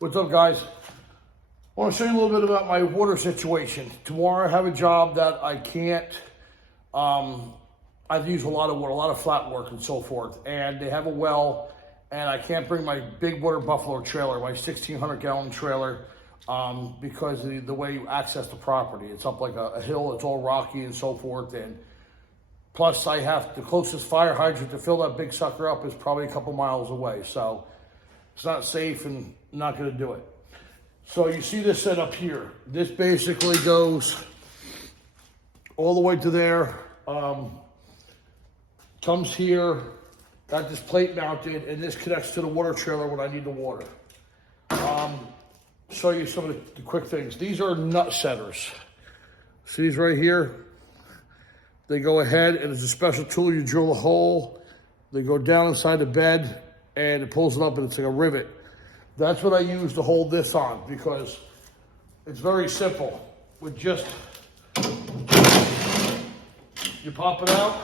What's up, guys? I want to show you a little bit about my water situation. Tomorrow I have a job that I can't, I've used a lot of water, a lot of flat work and so forth. And they have a well, and I can't bring my big water buffalo trailer, my 1,600 gallon trailer, because of the way you access the property. It's up like a hill, it's all rocky and so forth. And plus the closest fire hydrant to fill that big sucker up is probably a couple miles away. So it's not safe and not gonna do it. So you see this set up here. This basically goes all the way to there, comes here, got this plate mounted, and this connects to the water trailer when I need the water. Show you some of the quick things. These are nut setters. See these right here? They go ahead, and it's a special tool. You drill a hole, they go down inside the bed, and it pulls it up, and it's like a rivet. That's what I use to hold this on, because it's very simple. With just, you pop it out,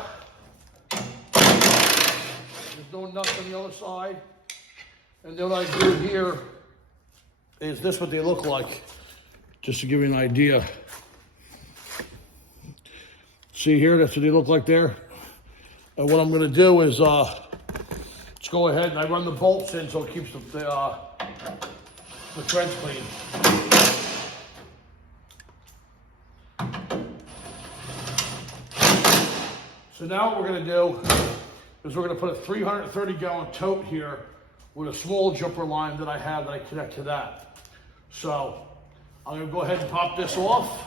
there's no nuts on the other side, and then what I do here is this what they look like, just to give you an idea. See here, that's what they look like there. And what I'm gonna do is, let's go ahead and I run the bolts in so it keeps the threads clean. So now what we're gonna do is we're gonna put a 330 gallon tote here with a small jumper line that I have that I connect to that. So I'm gonna go ahead and pop this off,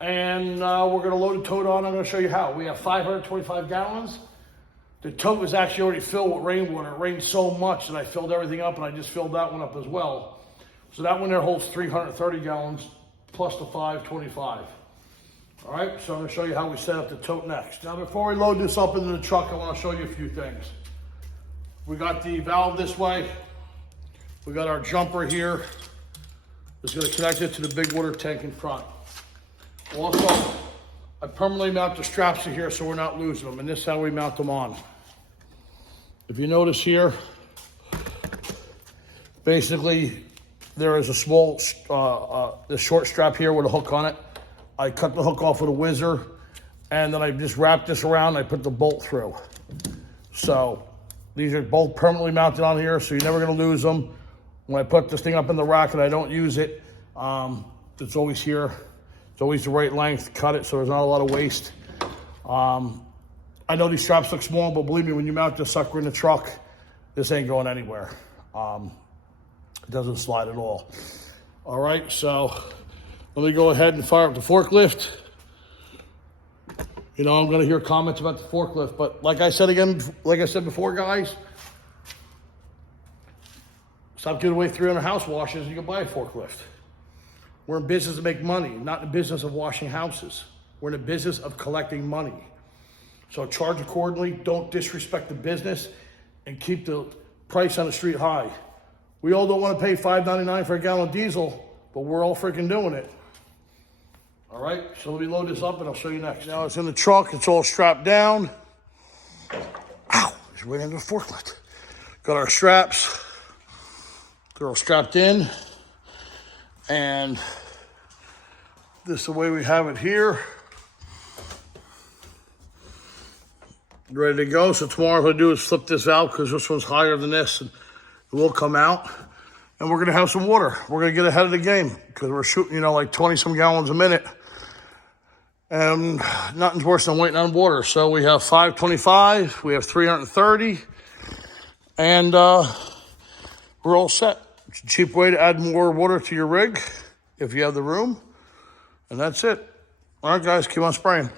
and we're gonna load the tote on. I'm gonna show you how. We have 525 gallons. The tote was actually already filled with rainwater. It rained so much that I filled everything up, and I just filled that one up as well. So that one there holds 330 gallons plus the 525. All right, so I'm gonna show you how we set up the tote next. Now, before we load this up into the truck, I wanna show you a few things. We got the valve this way. We got our jumper here. It's gonna connect it to the big water tank in front. Also, I permanently mount the straps in here so we're not losing them, and this is how we mount them on. If you notice here, basically there is a small, the short strap here with a hook on it. I cut the hook off with a whizzer, and then I just wrap this around and I put the bolt through. So these are both permanently mounted on here, so you're never gonna lose them. When I put this thing up in the rack and I don't use it, it's always here. It's always the right length to cut it, so there's not a lot of waste. I know these straps look small, but believe me, when you mount this sucker in the truck, this ain't going anywhere. It doesn't slide at all. All right, so let me go ahead and fire up the forklift. You know, I'm gonna hear comments about the forklift, but like I said before, guys, stop giving away 300 house washes and you can buy a forklift. We're in business to make money, not in the business of washing houses. We're in the business of collecting money. So charge accordingly, don't disrespect the business, and keep the price on the street high. We all don't want to pay $5.99 for a gallon of diesel, but we're all freaking doing it. All right, so let me load this up and I'll show you next. Now it's in the truck, it's all strapped down. Ow, it's right into the forklift. Got our straps, they're all strapped in. And this is the way we have it here. Ready to go. So tomorrow what I'll do is flip this out because this one's higher than this, and it will come out. And we're gonna have some water. We're gonna get ahead of the game because we're shooting, like 20 some gallons a minute. And nothing's worse than waiting on water. So we have 525, we have 330, and we're all set. It's a cheap way to add more water to your rig if you have the room. And that's it. All right, guys, keep on spraying.